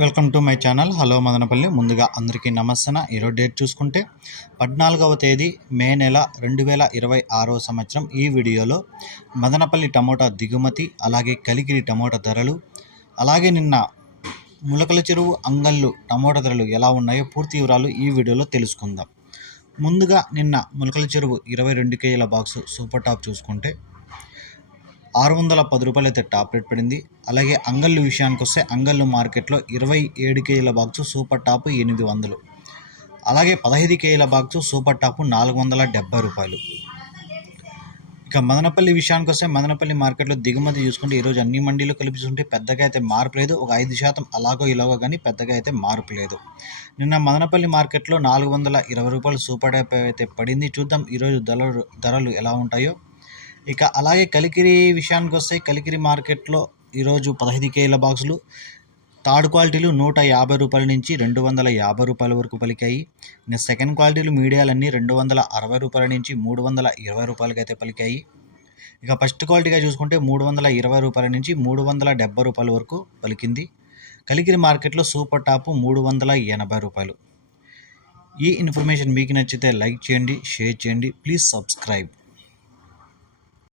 Welcome to my channel. Hello Madanapalle. ముందుగా అందరికీ నమస్తే. ఈరోజు డేట్ చూసుకుంటే 14వ తేదీ మే నెల 2026వ సంవత్సరం. ఈ వీడియోలో మదనపల్లి టమోటా దిగుమతి, అలాగే కలికిరి టమోటా ధరలు, అలాగే నిన్న ములకల చెరువు, అంగళ్ళు టమోటా ధరలు ఎలా ఉన్నాయో పూర్తి వివరాలు ఈ వీడియోలో తెలుసుకుందాం. ముందుగా నిన్న ములకల చెరువు 22 కేజీల బాక్సు సూపర్ టాప్ చూసుకుంటే 610 రూపాయలు అయితే టాప్ రేట్ పడింది. అలాగే అంగళ్ళు విషయానికి వస్తే అంగళ్ళు మార్కెట్లో 27 కేజీల బాక్సు సూపర్ టాప్ 800, అలాగే 15 కేజీల బాక్సు సూపర్ టాప్ 470 రూపాయలు. ఇక మదనపల్లి విషయానికి వస్తే మదనపల్లి మార్కెట్లో దిగుమతి చూసుకుంటే ఈరోజు అన్ని మండీలు కలిపి చూసుకుంటే పెద్దగా అయితే మార్పు లేదు. ఒక 5% అలాగో ఇలాగో కానీ పెద్దగా అయితే మార్పు లేదు. నిన్న మదనపల్లి మార్కెట్లో 420 రూపాయలు సూపర్ టాప్ అయితే పడింది. చూద్దాం ఈరోజు ధరలు ఎలా ఉంటాయో. ఇక అలాగే కలికిరి విషయానికి వస్తే కలికిరి మార్కెట్లో ఈరోజు 15 కేజీల బాక్సులు థర్డ్ క్వాలిటీలు 150 రూపాయల నుంచి 250 రూపాయల వరకు పలికాయి. సెకండ్ క్వాలిటీలు మీడియాలన్నీ 260 రూపాయల నుంచి 320 రూపాయలకి అయితే పలికాయి. ఇక ఫస్ట్ క్వాలిటీగా చూసుకుంటే 320 రూపాయల నుంచి 370 రూపాయల వరకు పలికింది. కలికిరి మార్కెట్లో సూపర్ టాప్ 380 రూపాయలు. ఈ ఇన్ఫర్మేషన్ మీకు నచ్చితే లైక్ చేయండి, షేర్ చేయండి, ప్లీజ్ సబ్స్క్రైబ్.